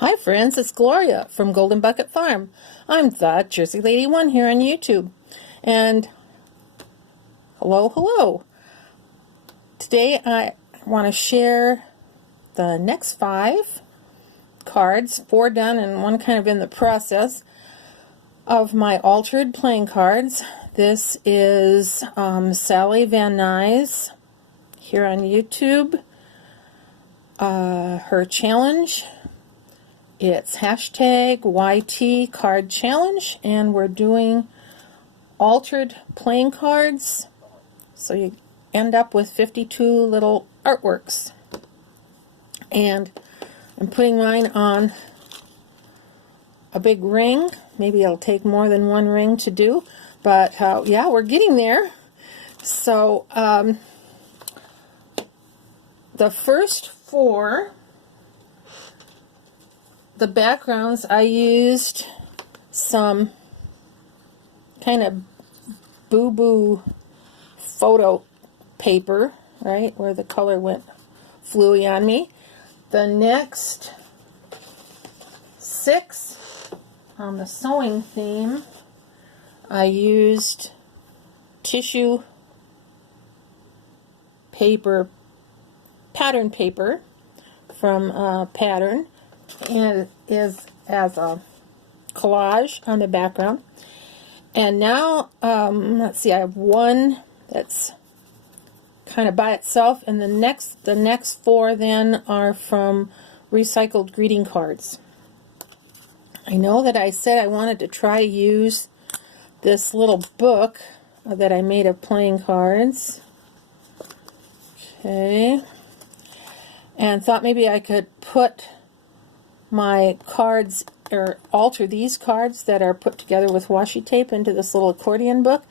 Hi friends, it's Gloria from Golden Bucket Farm. I'm the Jersey Lady One here on YouTube. And hello. Today I want to share the next 5 cards, 4 done and 1 kind of in the process, of my altered playing cards. This is Sally Van Nuys here on YouTube. Her challenge. It's hashtag YT Card Challenge, and we're doing altered playing cards, so you end up with 52 little artworks. And I'm putting mine on a big ring. Maybe it'll take more than 1 ring to do, but yeah, we're getting there. So the first 4, the backgrounds, I used some kind of boo-boo photo paper, right, where the color went fluey on me. The next 6 on the sewing theme, I used tissue paper, pattern paper from Pattern, and it is as a collage on the background. And now, let's see, I have 1 that's kind of by itself, and the next 4 then are from recycled greeting cards. I know that I said I wanted to try to use this little book that I made of playing cards. Okay. And thought maybe I could put my cards, or alter these cards that are put together with washi tape into this little accordion book.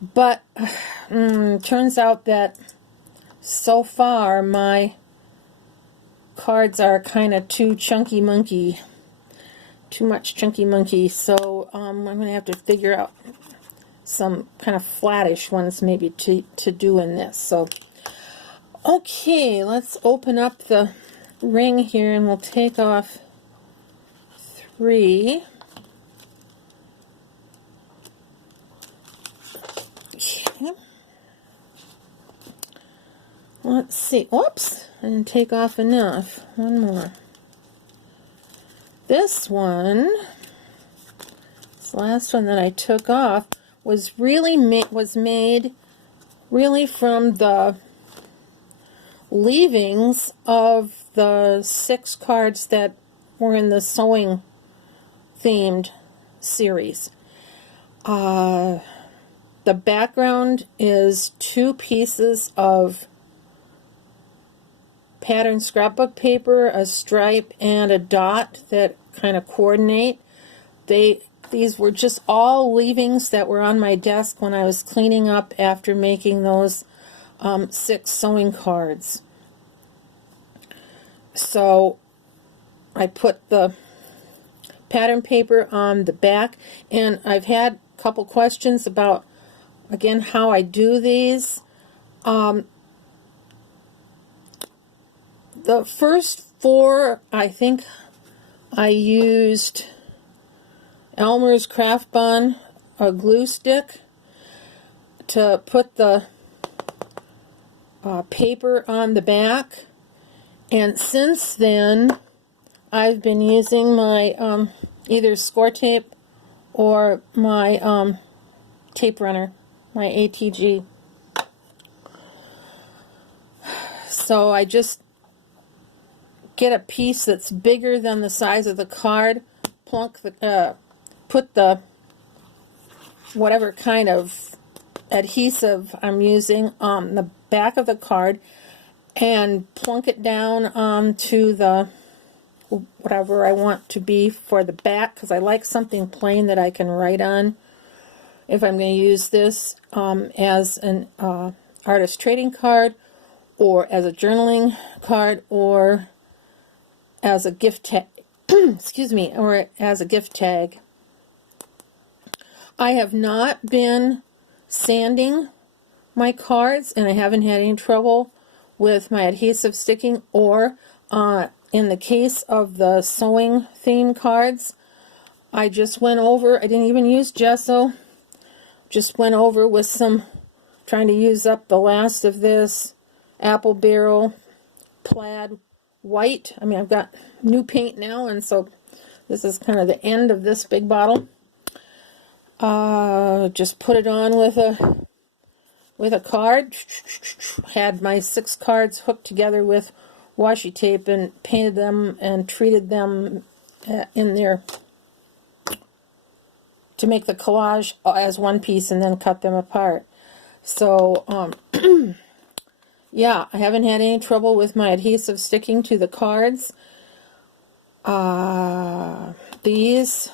But turns out that so far my cards are kind of too chunky monkey, too much chunky monkey, so I'm going to have to figure out some kind of flattish ones maybe to do in this. So okay, let's open up the ring here and we'll take off 3. Okay. Let's see. Whoops! I didn't take off enough. 1 more. This one, this last one that I took off, was really made really from the leavings of the 6 cards that were in the sewing themed series. The background is 2 pieces of pattern scrapbook paper, a stripe, and a dot that kind of coordinate. These were just all leavings that were on my desk when I was cleaning up after making those 6 sewing cards. So I put the pattern paper on the back, and I've had a couple questions about, again, how I do these. The first 4, I think I used Elmer's Craft Bond, a glue stick, to put the paper on the back. And since then, I've been using my either score tape or my tape runner, my ATG. So I just get a piece that's bigger than the size of the card, put the whatever kind of adhesive I'm using on the back of the card, and plunk it down onto the whatever I want to be for the back, because I like something plain that I can write on if I'm going to use this as an artist trading card, or as a journaling card, or as a gift tag. Excuse me, or as a gift tag. I have not been sanding my cards, and I haven't had any trouble with my adhesive sticking or in the case of the sewing theme cards, I just went over, I didn't even use gesso, just went over with some, trying to use up the last of this apple barrel plaid white. I mean, I've got new paint now, and so this is kind of the end of this big bottle. Just put it on with a card. Had my 6 cards hooked together with washi tape and painted them and treated them in there to make the collage as one piece and then cut them apart. So, yeah, I haven't had any trouble with my adhesive sticking to the cards. These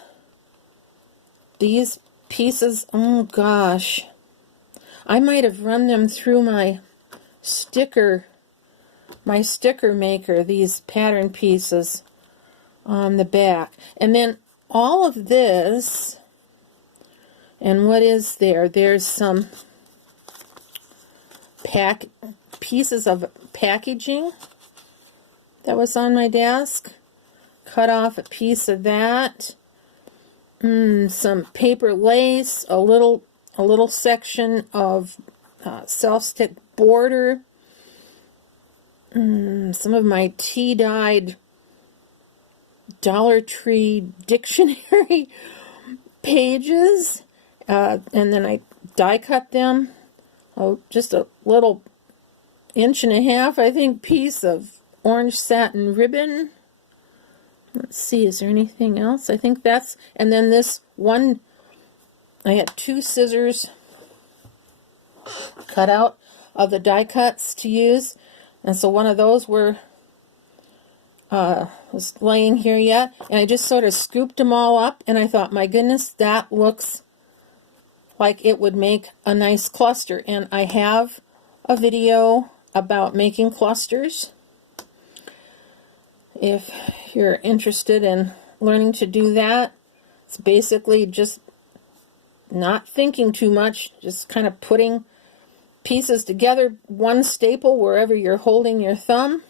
pieces, oh gosh, I might have run them through my sticker maker, these pattern pieces on the back. And then all of this, and what is there? There's some pieces of packaging that was on my desk. Cut off a piece of that. Some paper lace, a little section of self-stick border. Some of my tea-dyed Dollar Tree dictionary pages. And then I die cut them. Oh, just a little 1.5 inch, I think, piece of orange satin ribbon. Let's see, is there anything else? I think that's, and then this one, I had 2 scissors cut out of the die cuts to use, and so one of those was laying here yet, and I just sort of scooped them all up, and I thought, my goodness, that looks like it would make a nice cluster. And I have a video about making clusters if you're interested in learning to do that. It's basically just not thinking too much, just kind of putting pieces together, one staple wherever you're holding your thumb,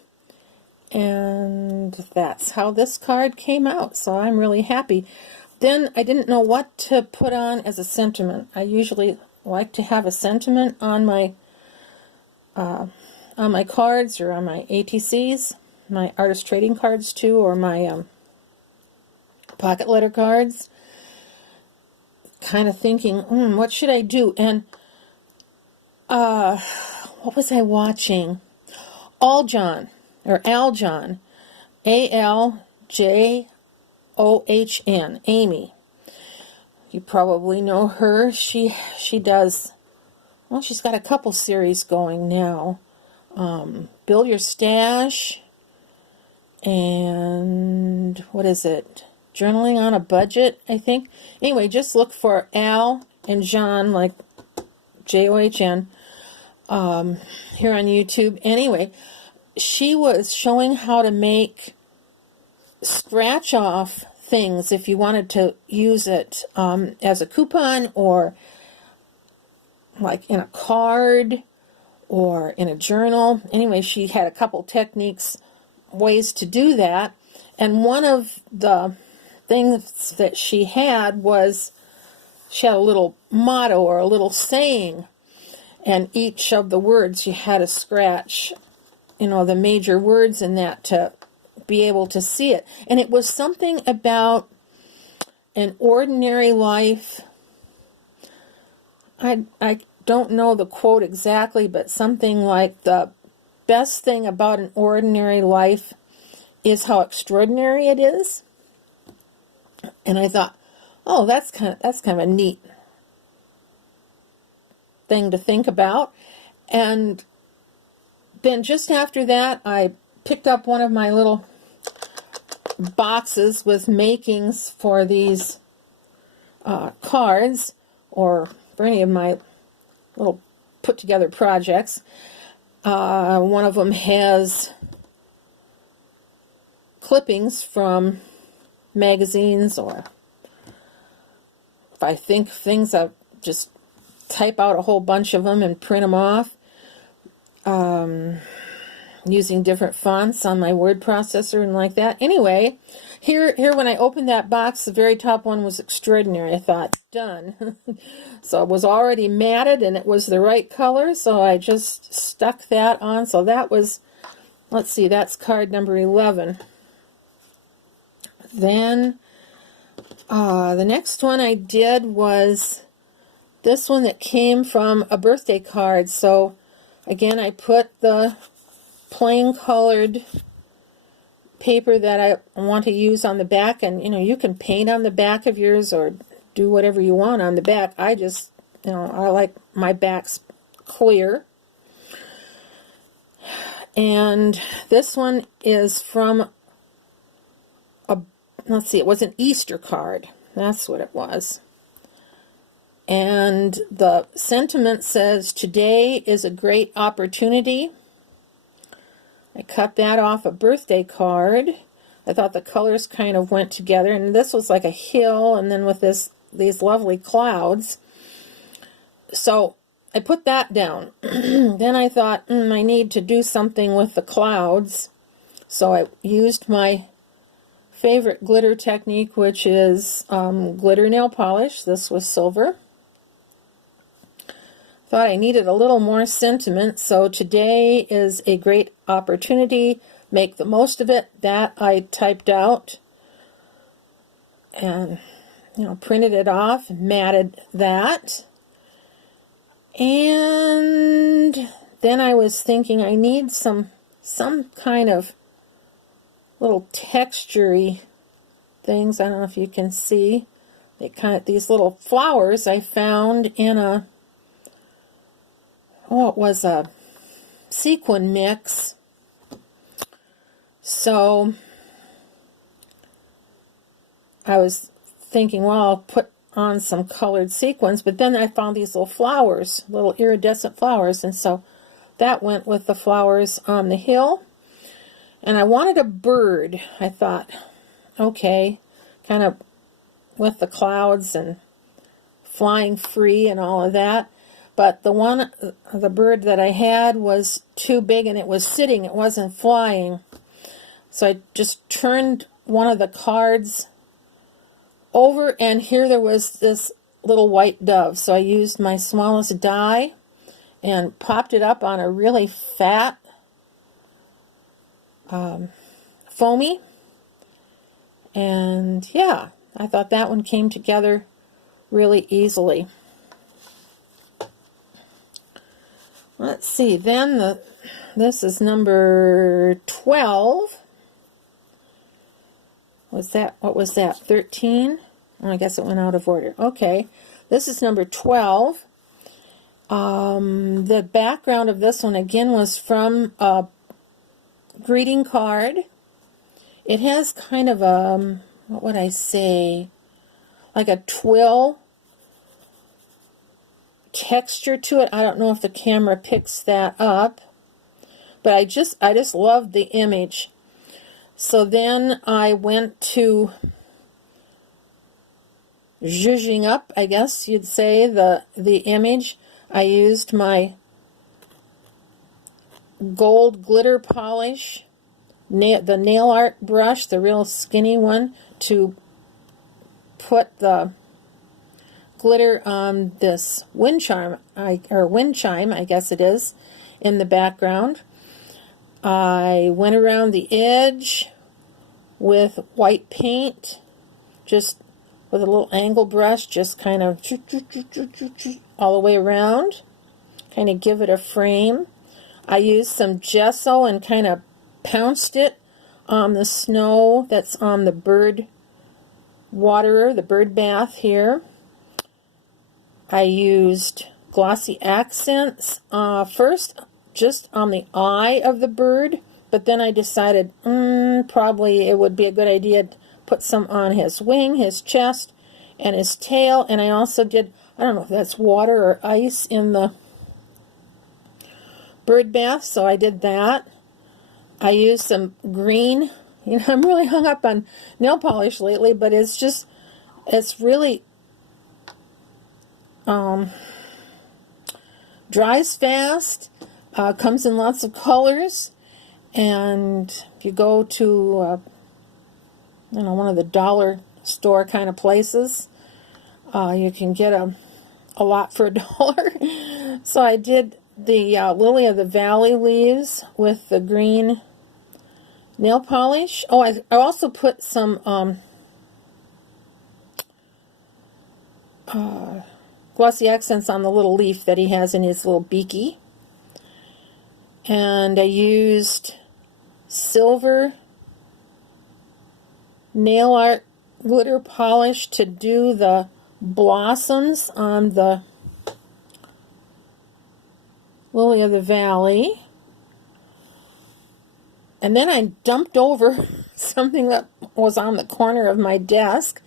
and that's how this card came out. So I'm really happy. Then I didn't know what to put on as a sentiment. I usually like to have a sentiment on my cards or on my ATCs, my artist trading cards too, or my pocket letter cards. Kind of thinking, what should I do? And what was I watching? Aljon, Aljohn, Amy. You probably know her. She does, well, she's got a couple series going now. Build Your Stash, and what is it? Journaling on a Budget, I think. Anyway, just look for Al and John, like John, here on YouTube. Anyway, she was showing how to make scratch off things if you wanted to use it as a coupon, or like in a card or in a journal. Anyway, she had a couple techniques, ways to do that, and one of the things that she had was, she had a little motto or a little saying, and each of the words you had to scratch, the major words in that to be able to see it. And it was something about an ordinary life. I don't know the quote exactly, but something like, the best thing about an ordinary life is how extraordinary it is. And I thought, oh, that's kind of a neat thing to think about. And then just after that, I picked up one of my little boxes with makings for these cards, or for any of my little put together projects. One of them has clippings from magazines, or if I think things, I just type out a whole bunch of them and print them off. using different fonts on my word processor and like that. Anyway, here when I opened that box, the very top one was extraordinary. I thought, done. So it was already matted and it was the right color, so I just stuck that on. So that was, let's see, that's card number 11. Then the next one I did was this one that came from a birthday card. So again, I put the plain colored paper that I want to use on the back, and you can paint on the back of yours or do whatever you want on the back. I just, I like my backs clear. And this one is from let's see, it was an Easter card. That's what it was. And the sentiment says, "Today is a great opportunity." I cut that off a birthday card. I thought the colors kind of went together, and this was like a hill, and then with these lovely clouds. So I put that down. Then I thought, I need to do something with the clouds. So I used my favorite glitter technique, which is glitter nail polish. This was silver. Thought I needed a little more sentiment, so today is a great opportunity. Make the most of it. That I typed out and printed it off, matted that. And then I was thinking I need some kind of little texture-y things. I don't know if you can see. These little flowers I found in it was a sequin mix. So I was thinking, well, I'll put on some colored sequins, but then I found these little flowers, little iridescent flowers, and so that went with the flowers on the hill. And I wanted a bird. I thought, okay, kind of with the clouds and flying free and all of that. But the bird that I had was too big and it was sitting, it wasn't flying. So I just turned one of the cards over, and here there was this little white dove. So I used my smallest die and popped it up on a really fat foamy. And yeah, I thought that one came together really easily. Let's see, then this is number 12. What was that, 13? Oh, I guess it went out of order. Okay, this is number 12. The background of this one, again, was from a greeting card. It has kind of a, what would I say, like a twill texture to it. I don't know if the camera picks that up, but I just loved the image. So then I went to zhuzhing up, I guess you'd say, the image. I used my gold glitter polish, the nail art brush, the real skinny one, to put the glitter on this wind chime, I guess it is, in the background. I went around the edge with white paint, just with a little angle brush, just kind of all the way around, kind of give it a frame. I used some gesso and kind of pounced it on the snow that's on the bird waterer, the bird bath here. I used glossy accents first just on the eye of the bird, but then I decided probably it would be a good idea to put some on his wing, his chest, and his tail. And I also did, I don't know if that's water or ice in the bird bath, so I did that. I used some green. I'm really hung up on nail polish lately, but it's really dries fast, comes in lots of colors, And if you go to, one of the dollar store kind of places, you can get a lot for $1. So I did the Lily of the Valley leaves with the green nail polish. Oh, I also put some glossy accents on the little leaf that he has in his little beaky. And I used silver nail art glitter polish to do the blossoms on the Lily of the Valley. And then I dumped over something that was on the corner of my desk.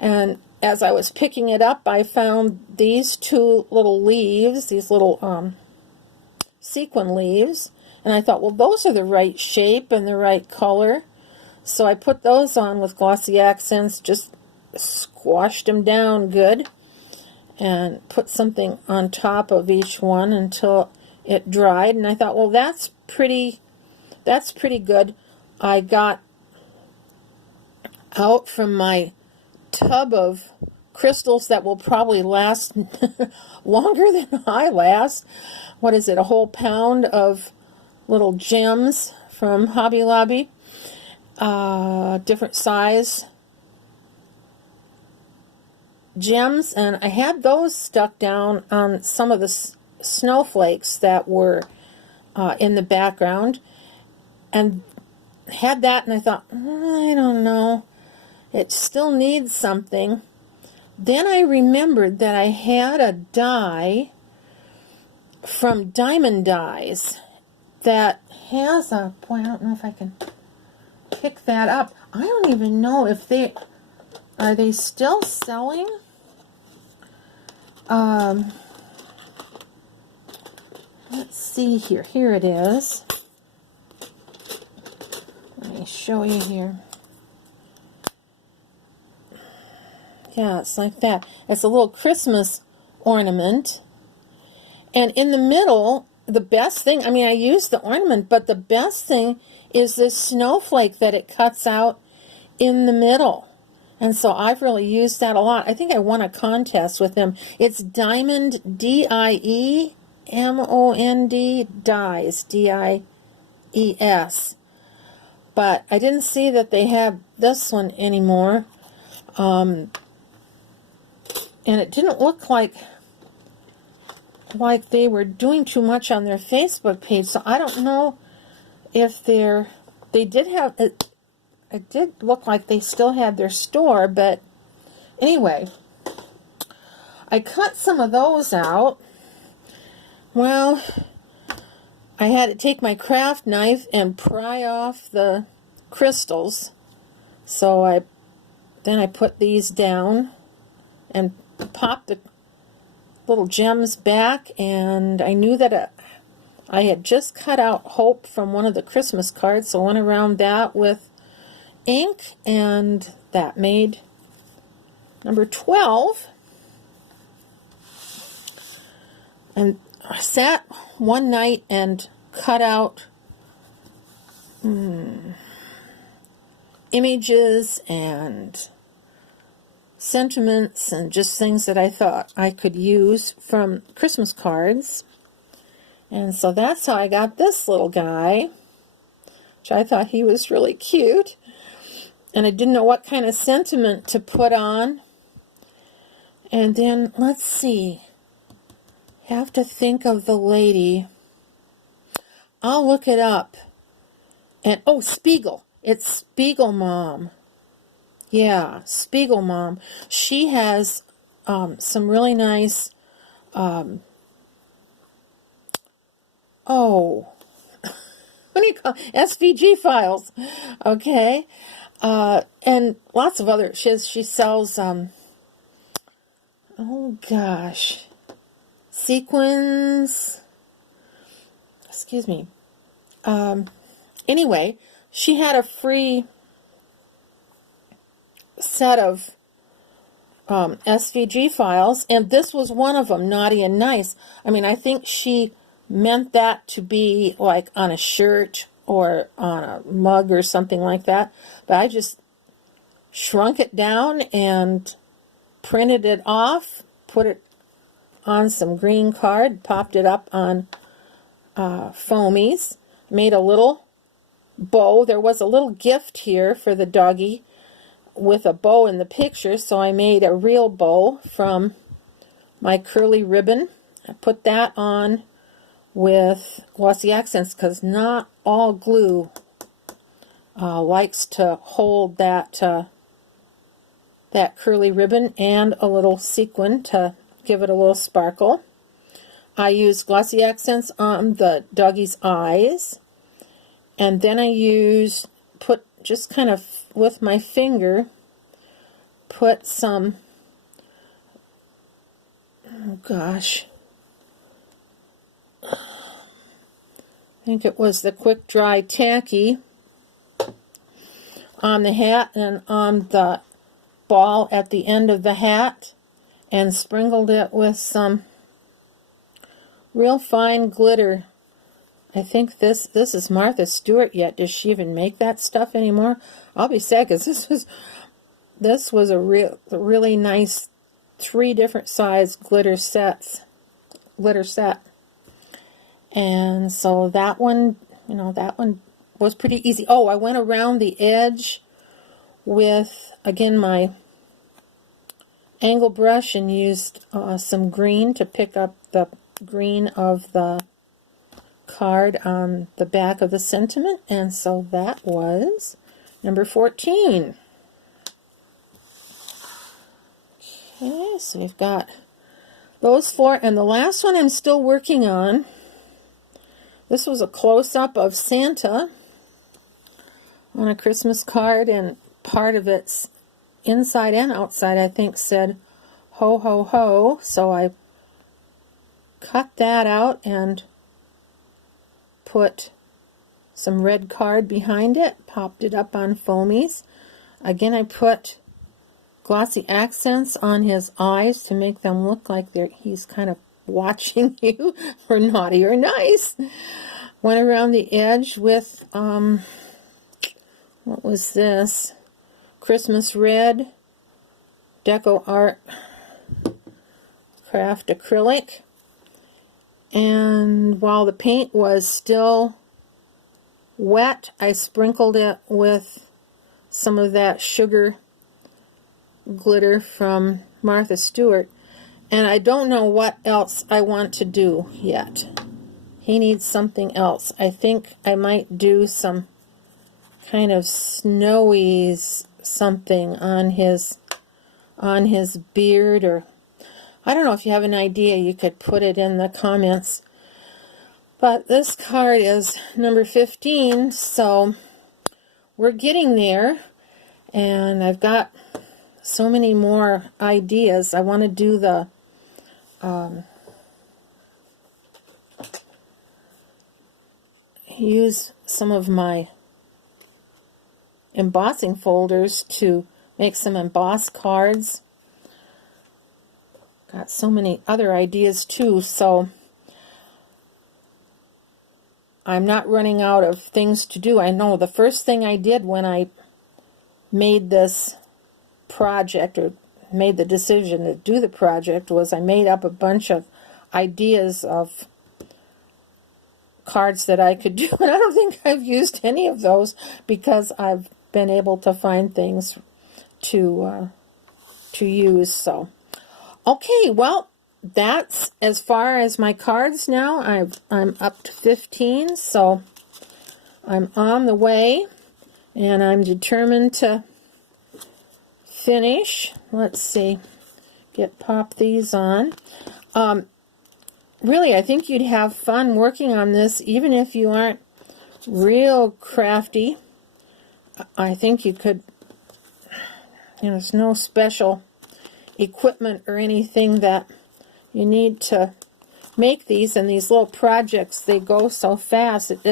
And as I was picking it up, I found these two little leaves, these little sequin leaves. And I thought, well, those are the right shape and the right color. So I put those on with glossy accents, just squashed them down good, and put something on top of each one until it dried. And I thought, well, that's pretty good. I got out from my tub of crystals that will probably last longer than I last. What is it, a whole pound of little gems from Hobby Lobby, different size gems, and I had those stuck down on some of the snowflakes that were in the background, and had that, and I thought, I don't know, it still needs something. Then I remembered that I had a die from Diamond Dies that has a, boy, I don't know if I can pick that up. I don't even know if are they still selling? Let's see here. Here it is. Let me show you here. Yeah, it's like that. It's a little Christmas ornament. And in the middle, the best thing, I mean, I used the ornament, but the best thing is this snowflake that it cuts out in the middle. And so I've really used that a lot. I think I won a contest with them. It's Diamond, D-I-E-M-O-N-D, Dies, D-I-E-S. But I didn't see that they had this one anymore. And it didn't look like they were doing too much on their Facebook page. So I don't know if they did have it. It did look like they still had their store, but anyway, I cut some of those out. Well, I had to take my craft knife and pry off the crystals. So then I put these down and popped the little gems back, and I knew that I had just cut out Hope from one of the Christmas cards, so I went around that with ink, and that made number 12. And I sat one night and cut out images and sentiments and just things that I thought I could use from Christmas cards. And so that's how I got this little guy, which I thought he was really cute. And I didn't know what kind of sentiment to put on. And then, let's see. Have to think of the lady. I'll look it up. And, oh, Spiegel. It's Spiegel Mom. Yeah, Spiegel Mom. She has some really nice, what do you call it? SVG files. Okay. And lots of other, she sells, oh gosh, sequins, excuse me. Anyway, she had a free set of SVG files, and this was one of them, Naughty and Nice. I mean, I think she meant that to be like on a shirt or on a mug or something like that. But I just shrunk it down and printed it off, put it on some green card, popped it up on foamies, made a little bow. There was a little gift here for the doggy with a bow in the picture, so I made a real bow from my curly ribbon. I put that on with glossy accents because not all glue likes to hold that that curly ribbon, and a little sequin to give it a little sparkle. I used glossy accents on the doggy's eyes, and then I put just kind of with my finger, put some, oh gosh, I think it was the Quick Dry Tacky on the hat and on the ball at the end of the hat, and sprinkled it with some real fine glitter. I think this is Martha Stewart yet. Does she even make that stuff anymore? I'll be sad because this was a really nice 3 different size glitter set. And so that one, that one was pretty easy. Oh, I went around the edge with, again, my angle brush and used some green to pick up the green of the card on the back of the sentiment, and so that was number 14. Okay, so we've got those 4, and the last one I'm still working on. This was a close-up of Santa on a Christmas card, and part of its inside and outside, I think, said ho ho ho, so I cut that out and put some red card behind it, popped it up on foamies. Again, I put glossy accents on his eyes to make them look like he's kind of watching you for naughty or nice. Went around the edge with, what was this? Christmas Red, Deco Art Craft acrylic. And while the paint was still wet, I sprinkled it with some of that sugar glitter from Martha Stewart. And I don't know what else I want to do yet. He needs something else. I think I might do some kind of snowy something on his beard, or I don't know. If you have an idea, you could put it in the comments. But this card is number 15, so we're getting there, and I've got so many more ideas. I want to do the use some of my embossing folders to make some embossed cards. Got so many other ideas too, so I'm not running out of things to do. I know the first thing I did when I made this project, or made the decision to do the project, was I made up a bunch of ideas of cards that I could do, and I don't think I've used any of those because I've been able to find things to use. So okay, well, that's as far as my cards now. I'm up to 15, so I'm on the way, and I'm determined to finish. Let's see, pop these on. Really, I think you'd have fun working on this, even if you aren't real crafty. I think you could, there's no special equipment or anything that you need to make these, and these little projects, they go so fast. It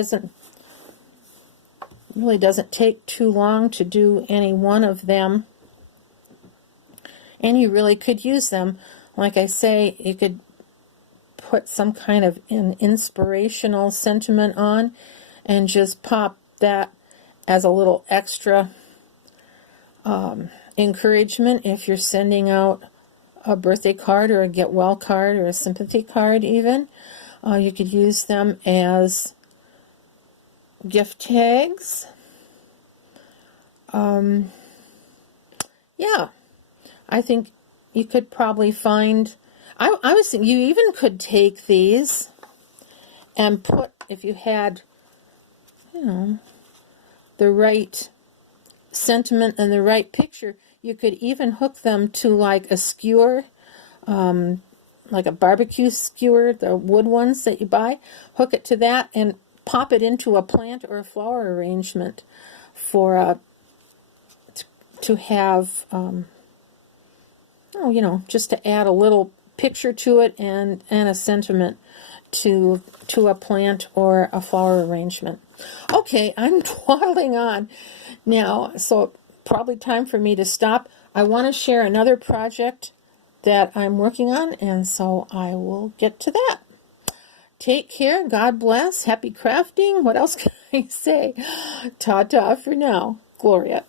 really doesn't take too long to do any one of them, and you really could use them. Like I say, you could put some kind of an inspirational sentiment on, and just pop that as a little extra encouragement if you're sending out a birthday card or a get well card or a sympathy card even. You could use them as gift tags. Yeah, I think you could probably find, I was thinking you even could take these and put, if you had, you know, the right sentiment and the right picture, you could even hook them to like a skewer, like a barbecue skewer, the wood ones that you buy, hook it to that and pop it into a plant or a flower arrangement for to have, you know, just to add a little picture to it and a sentiment to a plant or a flower arrangement. Okay, I'm dawdling on now, so probably time for me to stop. I want to share another project that I'm working on, and so I will get to that. Take care. God bless. Happy crafting. What else can I say? Ta-ta for now. Gloria.